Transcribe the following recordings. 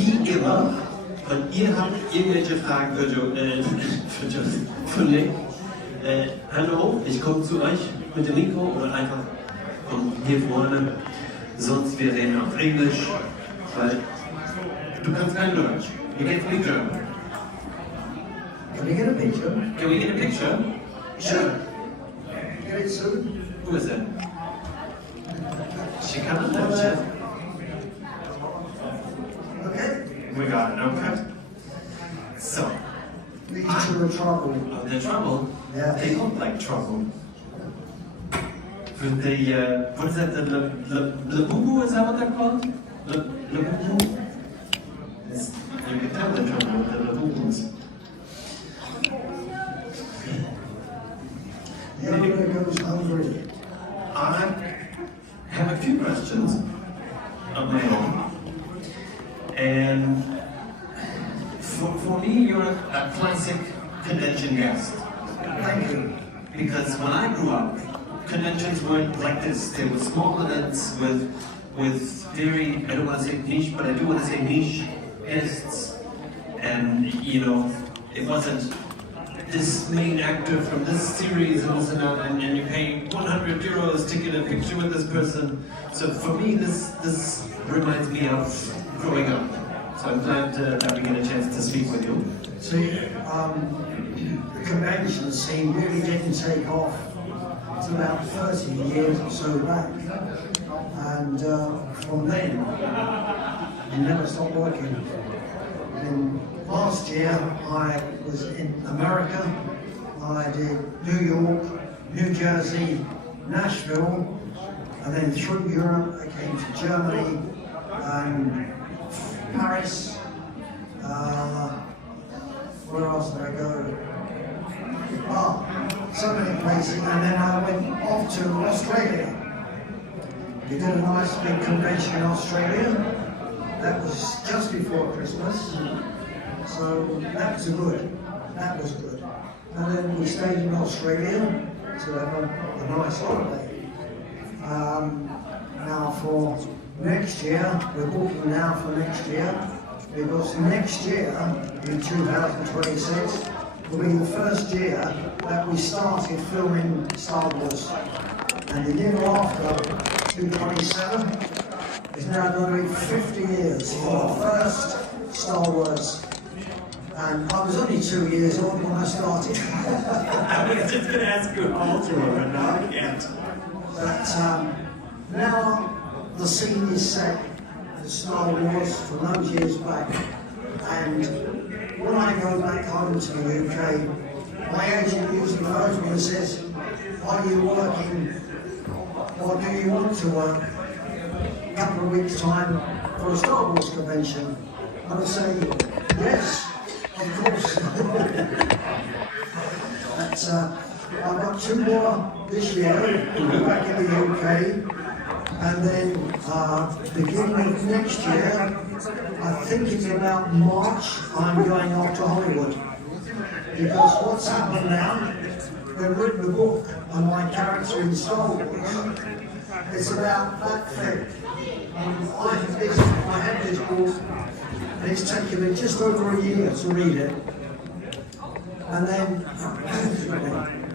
wie immer, wenn ihr habt irgendwelche Fragen für Nick, hallo, ich komme zu euch mit dem Mikro oder einfach von hier vorne. Sonst wir reden auf Englisch, weil du kannst kein Deutsch. You can't speak German. Can we get a picture? Can we get a picture? Sure. Get it soon? Who is that? She can't Deutsch. Okay. We got it, okay. So. These two are trouble. Oh, they're trouble? Yeah. They look like trouble. What is that, the boo-boo, is that what they're called? The boo-boo? You can tell the trouble with the boo-boos. The other goes hungry. I have a few questions of my own. And for me, you're a classic convention guest. Thank you. Because when I grew up, conventions weren't like this. They were small events with very, I don't want to say niche, but I do want to say niche guests. And, you know, it wasn't this main actor from this series and this and that, and you pay 100 euros to get a picture with this person. So for me, this reminds me of growing up. So I'm glad that we get a chance to speak with you. See, the convention scene really didn't take off. It's about 30 years or so back. And from then, you never stopped working. And last year, I was in America. I did New York, New Jersey, Nashville, and then through Europe, I came to Germany and Paris. Where else did I go? So many places, and then I went off to Australia. We did a nice big convention in Australia. That was just before Christmas, so that was good. That was good. And then we stayed in Australia to have a nice holiday. Now for next year, we're booking now for next year, because next year, in 2026, will be the first year that we started filming Star Wars. And the year after, 2027, is now going to be 50 years for the first Star Wars. And I was only 2 years old when I started. I was just going to ask you how old you were, but now I can't. But now the scene is set for Star Wars from those years back. And when I go back home to the UK, my agent usually phones me and says, are you working or do you want to work a couple of weeks' time for a Star Wars convention? I would say, yes, of course. But I've got 2 more this year, back in the UK, and then beginning of next year, I think it's about March, I'm going off to Hollywood. Because what's happened now, they've written a book on my character in Star Wars. It's about that thick. I had this book, and it's taken me just over a year to read it. And then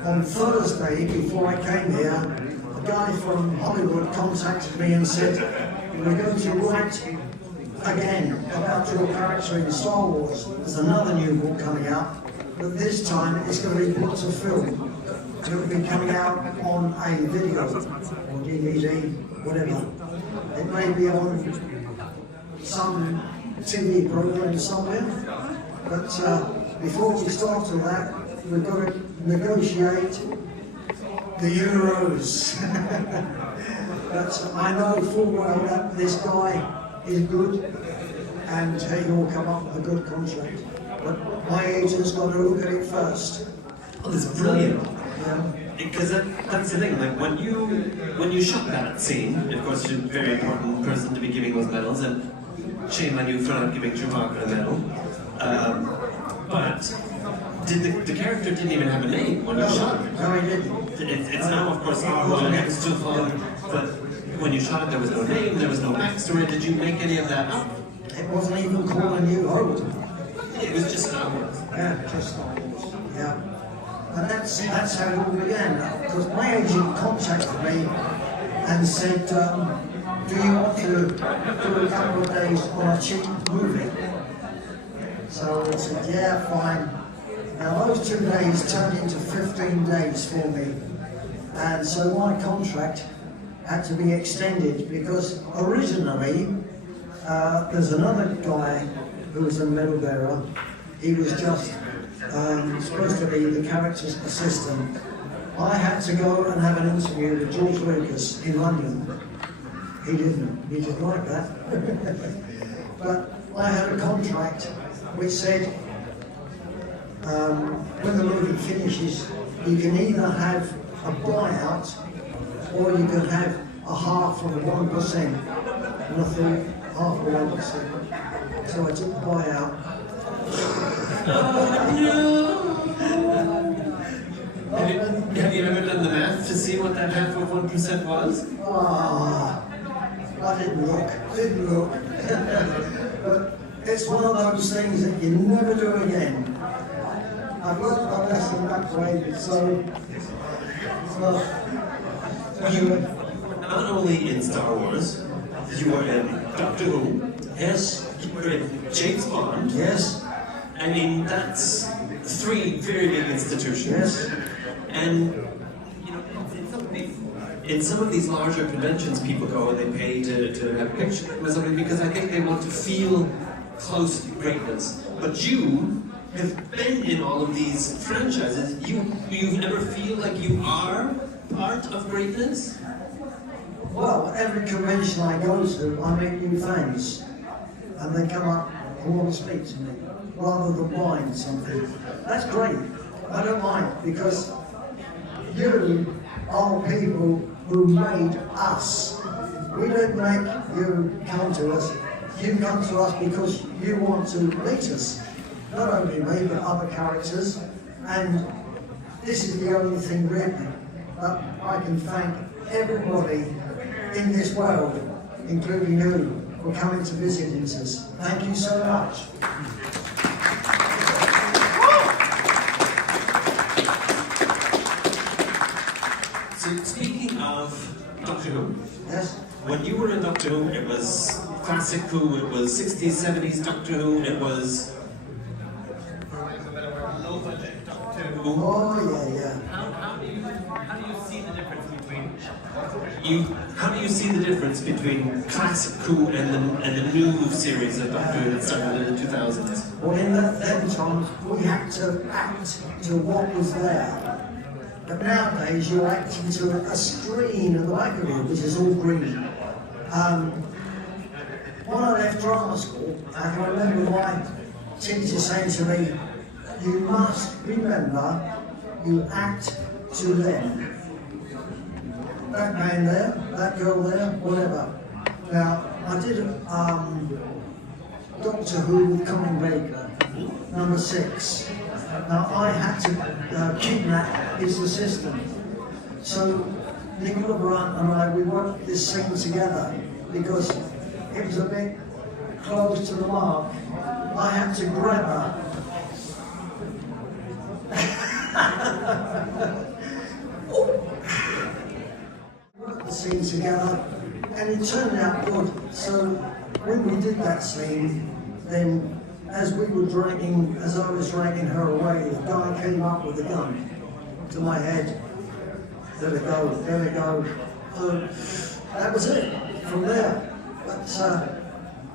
on Thursday, before I came here, a guy from Hollywood contacted me and said, we're going to write again about your character in Star Wars. There's another new book coming out, but this time it's going to be put to film. It will be coming out on a video or DVD, whatever. It may be on some TV program somewhere, but before we start all that, we've got to negotiate the euros. But I know full well that this guy is good and he will come up with a good contract. But my agent's got to look at it first. Oh, that's brilliant. Yeah. Because that's the thing, like when you shot that scene, of course you're a very important person to be giving those medals, and shame on you for not giving Chewbacca a medal. But the character didn't even have a name when you shot it. No, he didn't. It's now, of course, it's too far, but when you shot it, there was no name, there was no backstory. Did you make any of that up? It wasn't even called A New Hope. It was just StarWarrior. Yeah, just StarWarrior. Yeah. And that's how it all began. Because my agent contacted me and said, do you want to do a couple of days on a cheap movie? So I said, yeah, fine. Now those 2 days turned into 15 days for me. And so my contract had to be extended because originally there's another guy who was a medal bearer. He was just supposed to be the character's assistant. I had to go and have an interview with George Lucas in London. He didn't like that. But I had a contract which said when the movie finishes, you can either have a buyout or you can have a half of 1%. And I thought, half of 1%. So I took the buyout. Have you ever done the math to see what that half of 1% was? I didn't look. But it's one of those things that you never do again. I've learned my lesson that way, so You not only in Star Wars, you were in Doctor Who. yes, You were in James Bond. yes, I mean, that's 3 very big institutions. yes. And you know, in some of these larger conventions, people go and they pay to have a picture with somebody because I think they want to feel close to greatness. But you have been in all of these franchises. You ever feel like you are part of greatness? Well, every convention I go to, I meet new fans, and they come up and want to speak to me, rather than buying something. That's great. I don't mind, because you are people who made us. We didn't make you come to us. You come to us because you want to meet us. Not only me, but other characters. And this is the only thing really that I can thank everybody in this world, including you, for coming to visit us. Thank you so much. So speaking of Doctor Who, Yes? when you were in Doctor Who, it was classic Who, it was 60s, 70s Doctor Who, it was low budget Doctor Who. Oh, yeah. How do you see the difference between classic Who and the new series of Doctor Who that started in the 2000s? Well, in them times, we had to act to what was there. But nowadays, you're acting to a screen at the back of you, which is all green. When I left drama school, I can remember my teacher saying to me, you must remember, you act to them. That man there, that girl there, whatever. Now, I did Doctor Who with Colin Baker, number 6. Now, I had to kidnap his assistant. So, Nicola Brunt and I, we worked this scene together because it was a bit close to the mark. I had to grab her. The scene together, and it turned out good. So when we did that scene, then as I was dragging her away, the guy came up with a gun to my head. There we go. So that was it from there. But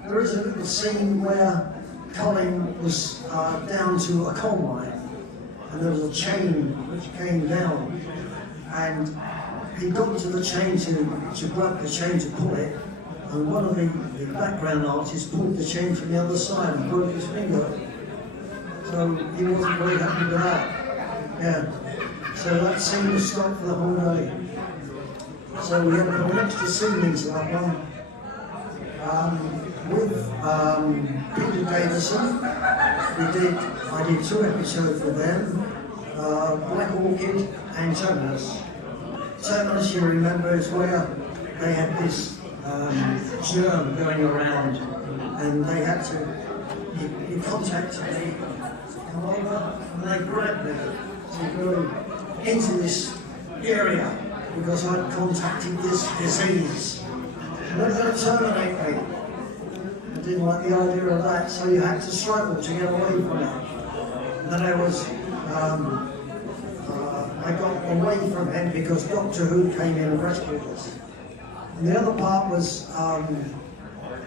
there is a little scene where Colin was down to a coal mine, and there was a chain which came down, and he got to the chain to grab the chain to pull it, and one of the background artists pulled the chain from the other side and broke his finger. So he wasn't very happy with that. Yeah. So that scene was stopped for the whole day. So we had to put an extra scene into that one. With Peter Davison, I did 2 episodes with them, Black Orchid and Terminus. Terminus, you remember, is where they had this germ going around, and they had to, he contacted me, come over, and they grabbed me to go into this area because I'd contacted this disease. And they're going to terminate me. I didn't like the idea of that, so you had to struggle to get away from it. And then I got away from him because Doctor Who came in and rescued us. And the other part was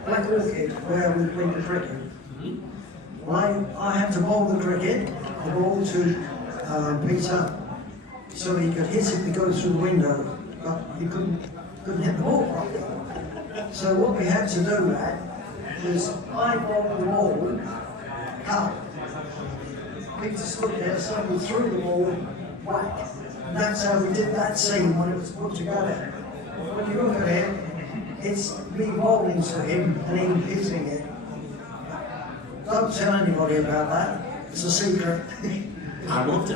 Black Orchid, where we played the cricket. I had to bowl the cricket, the ball to Peter, so he could hit it and go through the window, but he couldn't hit the ball properly. So what we had to do was I bowled the ball, cut. Peter stood there, so we threw the ball, whack. And that's how we did that scene when it was put together. When you look at it, it's me bowling to him and him hitting it. Don't tell anybody about that. It's a secret. I won't.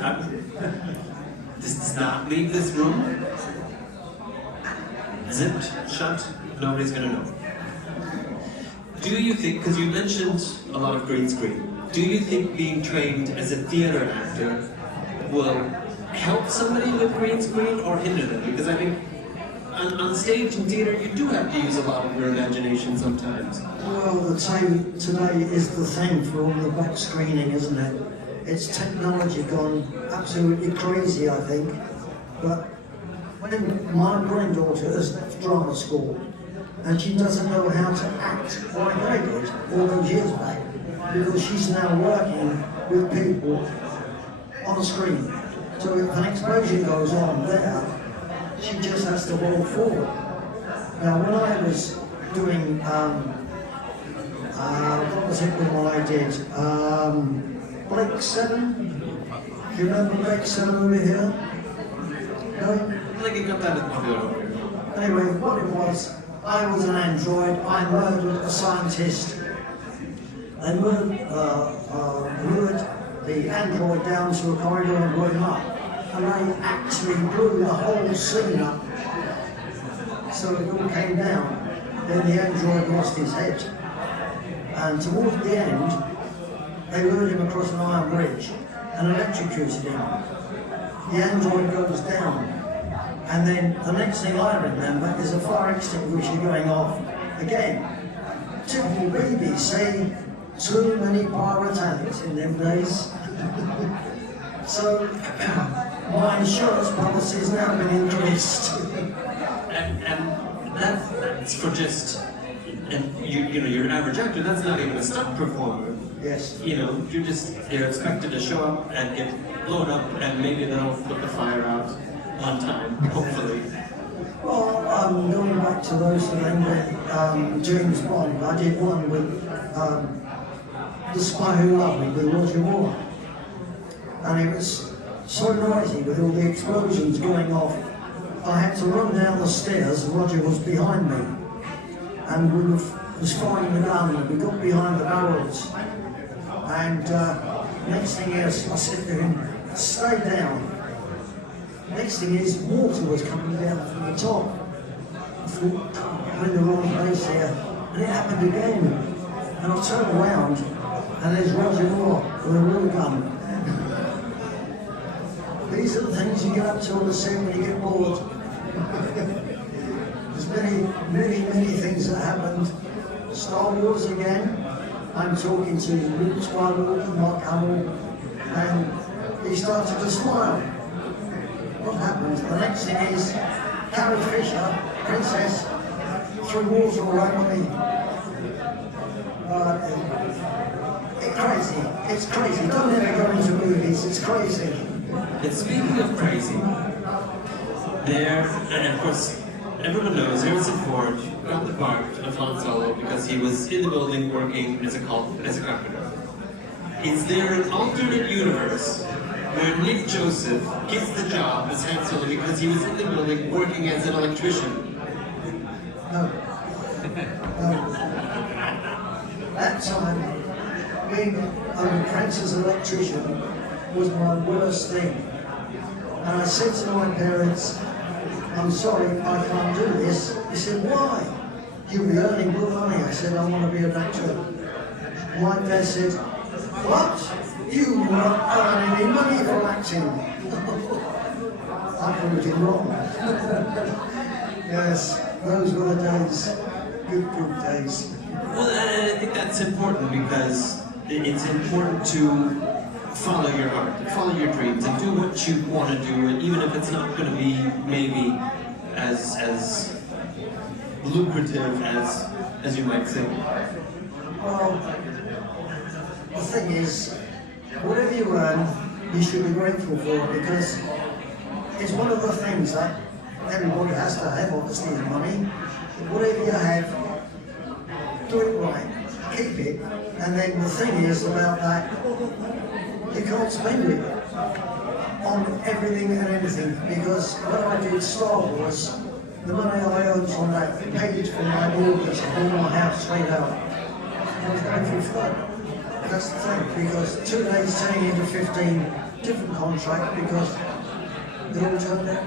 Does not leave this room. Zipped, shut, nobody's gonna know. Do you think, because you mentioned a lot of green screen, do you think being trained as a theatre actor will help somebody with green screen or hinder them? Because I think on stage in theatre you do have to use a lot of your imagination sometimes. Well, the time today is the thing for all the back screening, isn't it? It's technology gone absolutely crazy, I think. But when my granddaughter has left drama school and she doesn't know how to act like I did all those years back, because she's now working with people on the screen. So if an explosion goes on there, she just has to roll forward. Now, when I was doing, what was it when I did? Blake 7? Do you remember Blake 7 over here? No? I think it got that popular over here. Anyway, what it was, I was an android, I murdered a scientist. They lured the android down to a corridor and blew him up. And they actually blew the whole scene up. So it all came down. Then the android lost his head. And towards the end, they lured him across an iron bridge and electrocuted him. The android goes down. And then the next thing I remember is a fire extinguisher going off again. Typical babies say, too many pyrotechnics in them days. So my insurance policy has now been increased. And that's for just, and you're an average actor, that's not even a stunt performer. Yes. You're expected to show up and get blown up and maybe they'll put the fire out on time, hopefully. Well, going back to those things, James Bond, I did one with The Spy Who Loved Me with Roger Moore. And it was so noisy with all the explosions going off. I had to run down the stairs and Roger was behind me. And we was firing the gun and we got behind the barrels. And next thing is, I said to him, stay down. Next thing is, water was coming down from the top. I thought, I'm in the wrong place here. And it happened again. And I turned around and there's Roger Moore with a real gun. These are the things you get up to on the set when you get bored. There's many things that happened. Star Wars again. I'm talking to Luke Skywalker, Mark Hamill, and he started to smile. What happened? The next thing is, Carrie Fisher, Princess, threw water all over me. It's crazy. Don't ever go into movies, it's crazy. And speaking of crazy, and of course, everyone knows Harrison Ford got the part of Han Solo because he was in the building working as a carpenter. Is there an alternate universe where Nick Joseph gets the job as Han Solo because he was in the building working as an electrician? No. That time, being an apprentice electrician was my worst thing. And I said to my parents, I'm sorry, I can't do this. They said, why? you'll be earning good money. I said, I want to be an actor. My dad said, what? You won't earn any money from acting. I proved him wrong. Yes, those were the days. Good days. Well, and I think that's important because it's important to follow your heart, follow your dreams, and do what you want to do, and even if it's not going to be maybe as lucrative as you might think. Well, the thing is, whatever you earn, you should be grateful for, because it's one of the things that everybody has to have, obviously, is money. Whatever you have, do it right, keep it, and then the thing is about that, you can't spend it on everything and anything, because when I did Star Wars, the money I earned on that paid for my mortgage and all my house straight out. I was going through flood. That's the thing, because 2 days turning into 15 different contract because they all turned out.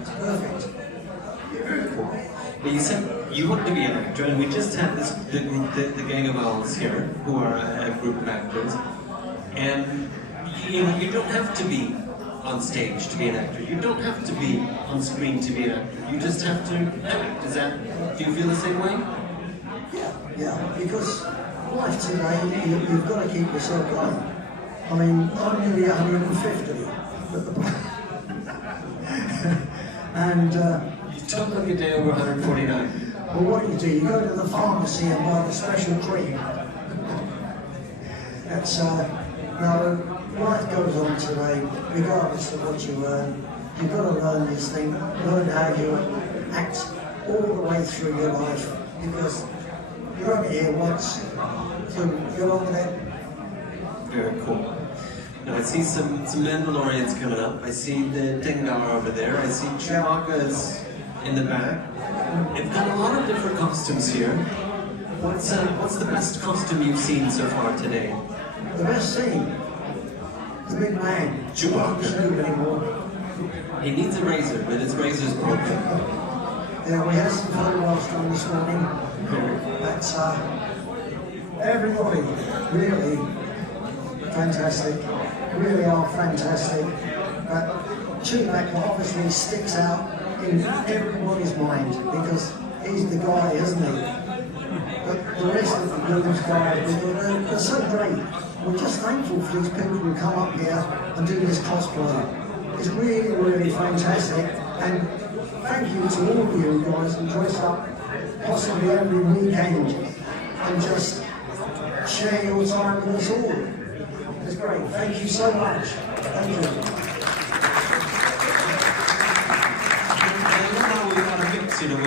It's perfect. Well, you said you want to be an actor, and we just had the group, the gang of owls here, who are a group of actors, and you don't have to be on stage to be an actor. You don't have to be on screen to be an actor. You just have to act. Do you feel the same way? Yeah, because life today, you've got to keep yourself going. I mean, I'm nearly 150. And You don't look a day over 149. well, what do? You go to the pharmacy and buy the special cream. That's no. Life goes on today, regardless of what you earn. You've got to learn this thing, learn how you act all the way through your life, because you're only here once, so you're on with it. Very cool. Now I see some Mandalorians coming up. I see the Dengar over there. I see Chewbacca's in the back. They've got a lot of different costumes here. What's the best costume you've seen so far today? The best scene, the big man. Chewbacca. Doesn't move anymore. He needs a razor, but his razor's broken. Yeah, we had some photographs done this morning. That's everybody really fantastic. Really are fantastic. But Chewbacca obviously sticks out in everybody's mind because he's the guy, isn't he? But the rest of the Blues guys, they're so great. We're just thankful for these people who come up here and do this cosplay. It's really, really fantastic. And thank you to all of you guys who dress up possibly every weekend and just share your time with us all. It's great. Thank you so much. Thank you. You know,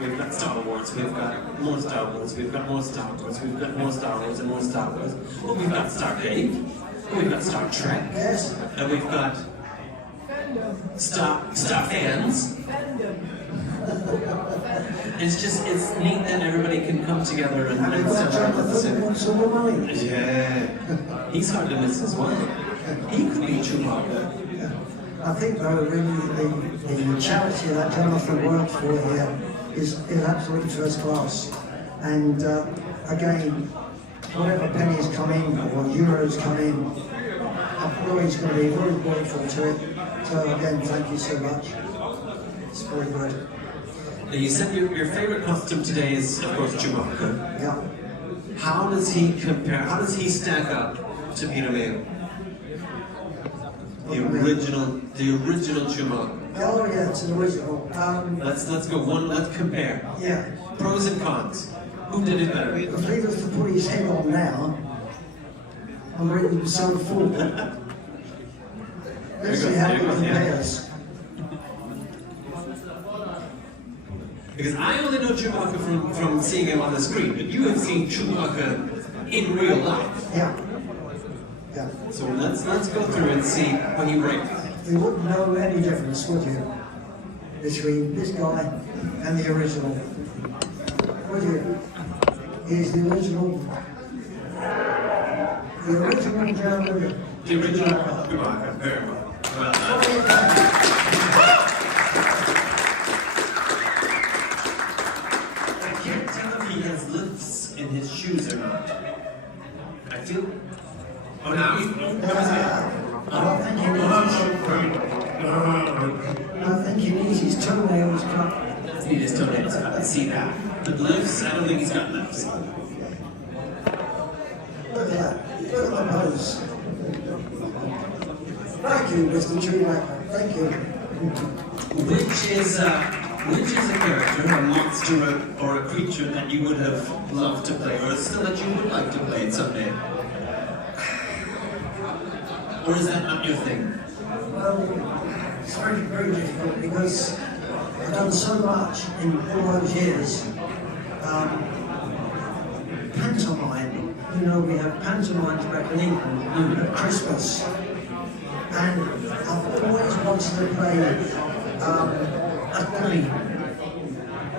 we've got Star Wars, we've got more Star Wars, we've got more Star Wars, we've got more Star Wars and more Star Wars. Well, we've got Stargate, we've got Star Trek, Yes. and we've got Star fans. It's neat that everybody can come together and celebrate the same. Wants all the money. Yeah, he's hard to miss as well. He could be Chewbacca. I think though really the charity that Jonathan worked for here is absolutely first class. And again, whatever pennies come in or euros come in, I'm always going to be very grateful to it. So again, thank you so much. It's very good. Now you said your favorite costume today is of course Chewbacca. Yeah. How does he compare? How does he stack up to Peter Mayo? The original Chewbacca. Oh yeah, it's an original. Let's go one. Let's compare. Yeah. Pros and cons. Who did it better? If he was to put his head on now, I'm really so full. Let's see how it compares. Because I only know Chewbacca from seeing him on the screen, but you have seen Chewbacca in real life. Yeah. Yeah. So let's go through and see what you rate. You wouldn't know any difference, would you? Between this guy and the original. Would you? He's the original. The original German. The original Chewbacca. Very well. Well done. shoes or not. I feel. Oh, now you. I think he needs his toenails cut. Does need his toenails cut. I see that. The lips, I don't think he's got lips. Look at that. Look at the pose. Thank you, Mr. Chewbacca. Thank you. Which is a character, a monster or a creature that you would have loved to play, or still that you would like to play someday? Or is that not your thing? Well, it's very difficult because I've done so much in all those years. Pantomime, you know, we have pantomimes back in England at Christmas. And I've always wanted to play a queen.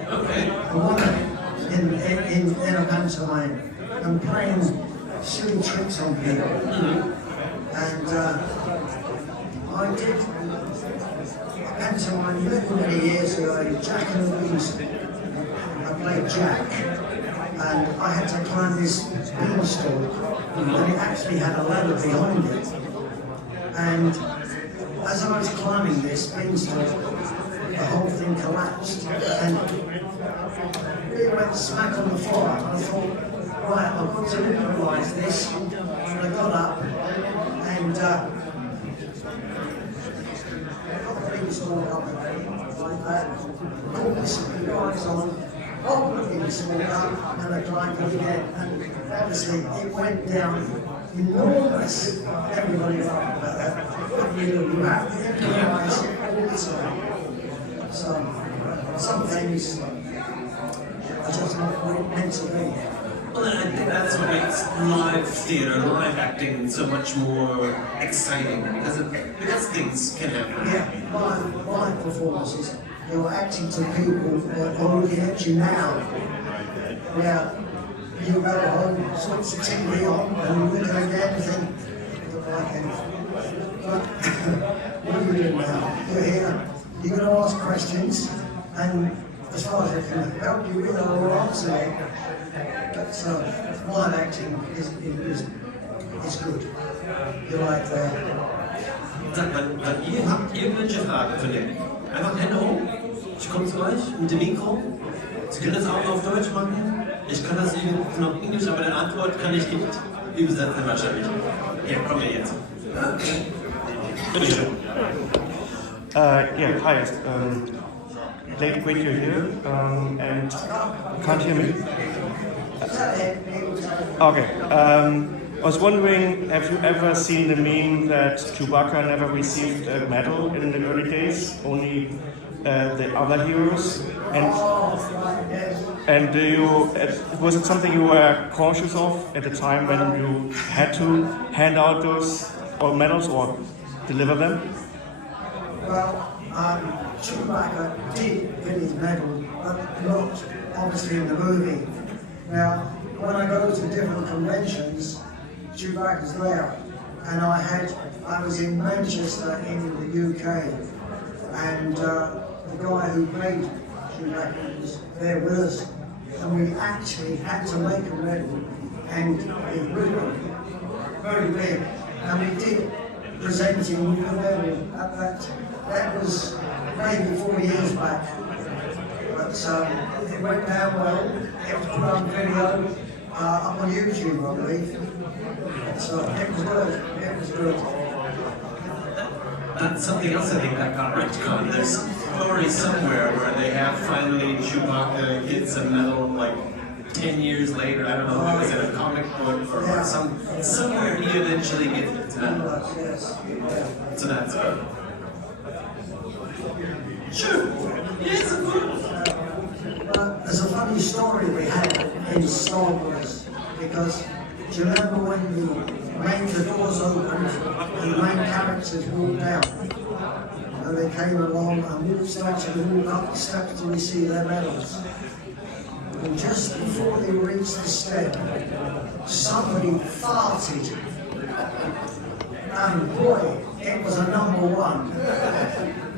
Okay. One in a pantomime and playing silly tricks on people. And I did a pantomime many years ago, Jack and the Beanstalk. I played Jack, and I had to climb this beanstalk, and it actually had a ladder behind it. And as I was climbing this beanstalk, the whole thing collapsed, and it went smack on the floor. And I thought, right, I've got to improvise this. And I got up, and I got the beanstalk up like that, caught this guys on, oh, the beanstalk up, and I climbed it again, and obviously it went down enormous. Everybody laughed about that. You have to improvise all the time. So, some things are just not meant to be. Well, then I think that's what makes live theater, live acting so much more exciting, because things can happen. Yeah, live performances, you're acting to people who are looking at you now. Where you go home, switch the TV on, and you look at it again and think, look like anything. But what are you doing now? You're here, you're going to ask questions, and as far as I can help you with, I will answer it. But live acting is good. You're like that. Ihr habt irgendwelche Fragen für den. Einfach Hände hoch. Ich komme zu euch mit dem Mikro. Sie können das auch auf Deutsch machen. Ich kann das eben auf Englisch, aber eine Antwort kann ich nicht übersetzen wahrscheinlich. Ja, komm her jetzt. Bitte schön. Yeah, hi. Late great you're here, and can't hear me? Okay. I was wondering, have you ever seen the meme that Chewbacca never received a medal in the early days, only the other heroes? And was it something you were cautious of at the time when you had to hand out those medals or deliver them? Well, Chewbacca did get his medal, but not obviously in the movie. Now, when I go to different conventions, Chewbacca's there, and I was in Manchester in the UK, and the guy who played Chewbacca was there with us, and we actually had to make a medal, and it was very big, and we did present him with a medal at that was maybe 4 years back. But it went down well. It was put on video up on YouTube, I believe. So it was good. It was good. That's something else I think that got retconned. There's a story somewhere where they have finally Chewbacca gets a medal like 10 years later. I don't know if it was in a comic book or somewhere he eventually gets it. Yes. So that's it. Sure. Yes, of course. There's a funny story we had in Star Wars, because do you remember when the doors opened and the main characters walked out, and they came along and started to walk up the steps to receive their medals, and just before they reached the step, somebody farted, and boy, it was a number one.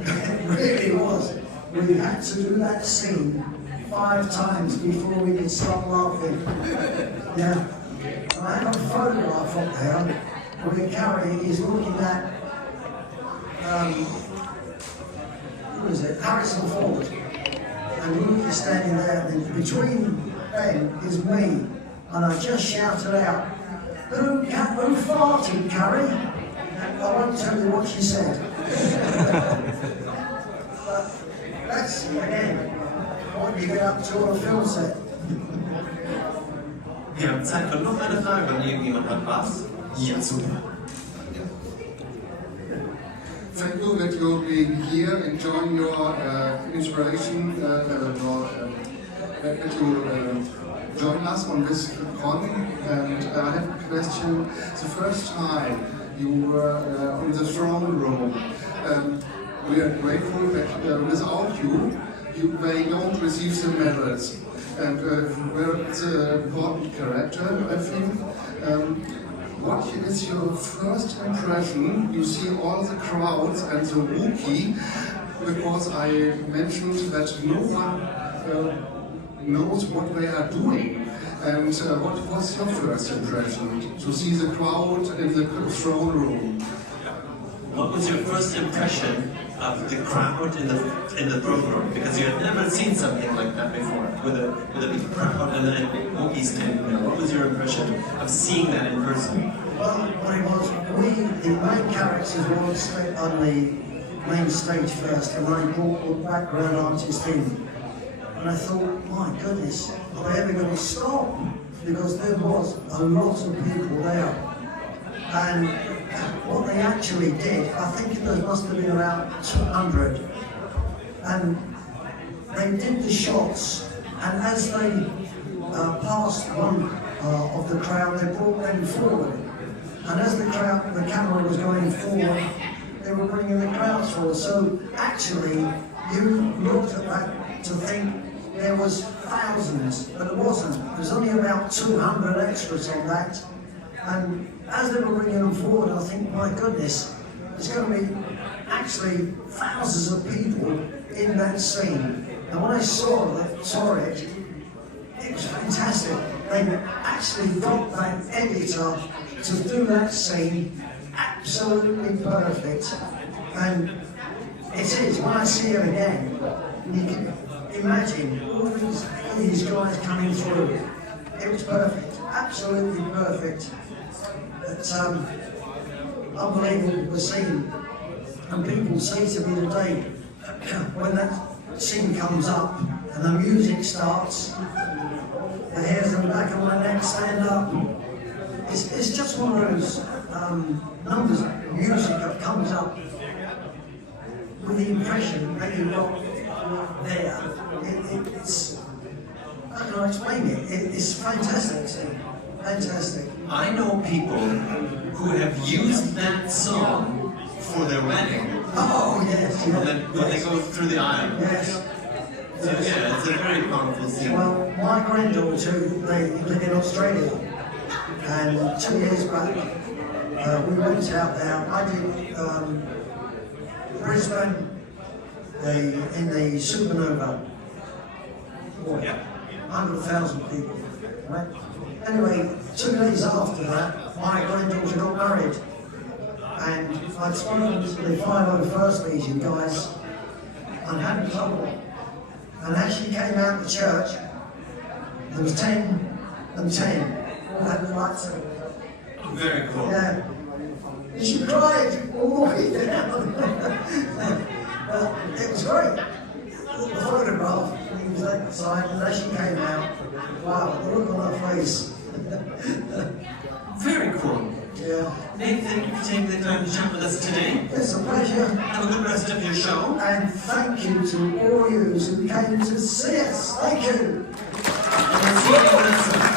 It really was. we had to do that scene 5 times before we could stop laughing. Yeah. And I have a photograph up there where Carrie is looking at, who is it? Harrison Ford. And Luke is standing there, and between them is me. And I just shouted out, who farted, Carrie? And I won't tell you what she said. But that's, again, what you get up to on a film set. Wir haben Zeit für noch eine Frage, wenn irgendjemand hat was. Ja, super. Thank you that you'll be here enjoying your inspiration, that you join us on this con. And I have a question. The first time you were on the throne room, we are grateful that without you, they don't receive the medals. And it's an important character, I think. What is your first impression? You see all the crowds and the Wookiee, because I mentioned that no one knows what they are doing. And what was your first impression? To see the crowd in the throne room? What was your first impression of the crowd in the throne room? Because you had never seen something like that before, with a big crowd and a big Wookiee standing there. What was your impression of seeing that in person? Well, what it was, the main characters were on the main stage first, and I brought the background artist in. And I thought, my goodness, are they ever going to stop? Because there was a lot of people there. And what they actually did, I think there must have been about 200. And they did the shots, and as they passed one of the crowd, they brought them forward. And as the camera was going forward, they were bringing the crowds forward. So actually, you looked at that to think there was thousands, but it wasn't. There was only about 200 extras on that. And as they were bringing them forward, I think, my goodness, there's going to be actually thousands of people in that scene. And when I saw it, it was fantastic. They actually got that editor to do that scene absolutely perfect. And it is, when I see it again, you can imagine all these guys coming through. It was perfect, absolutely perfect. It's unbelievable, the scene. And people say to me today, when that scene comes up and the music starts, the hairs on the back of my neck stand up. It's just one of those numbers of music that comes up with the impression that you're not there. It's, how can I explain it? It's fantastic, fantastic. I know people who have used that song for their wedding. Oh, yes. When they go through the aisle. Yes. So, yeah, it's a very powerful scene. Well, my granddaughter, they live in Australia, and 2 years back, we went out there. I did Brisbane in the Supernova. Boy, 100,000 people. Right? Anyway, 2 days after that, my granddaughter got married, and I'd spoken to the 501st Legion guys and hadn't told her. And as she came out of the church, there was 10 and 10, all had the lights on. Very cool. Yeah. And she cried all the way down. It was great. The photograph, he was outside, and as she came out, wow, the look on her face. Very cool. Yeah. Nate, thank you for taking the time to chat with us today. It's a pleasure. Have a good rest of your show. And thank you to all you who came to see us. Thank you. And see you next time.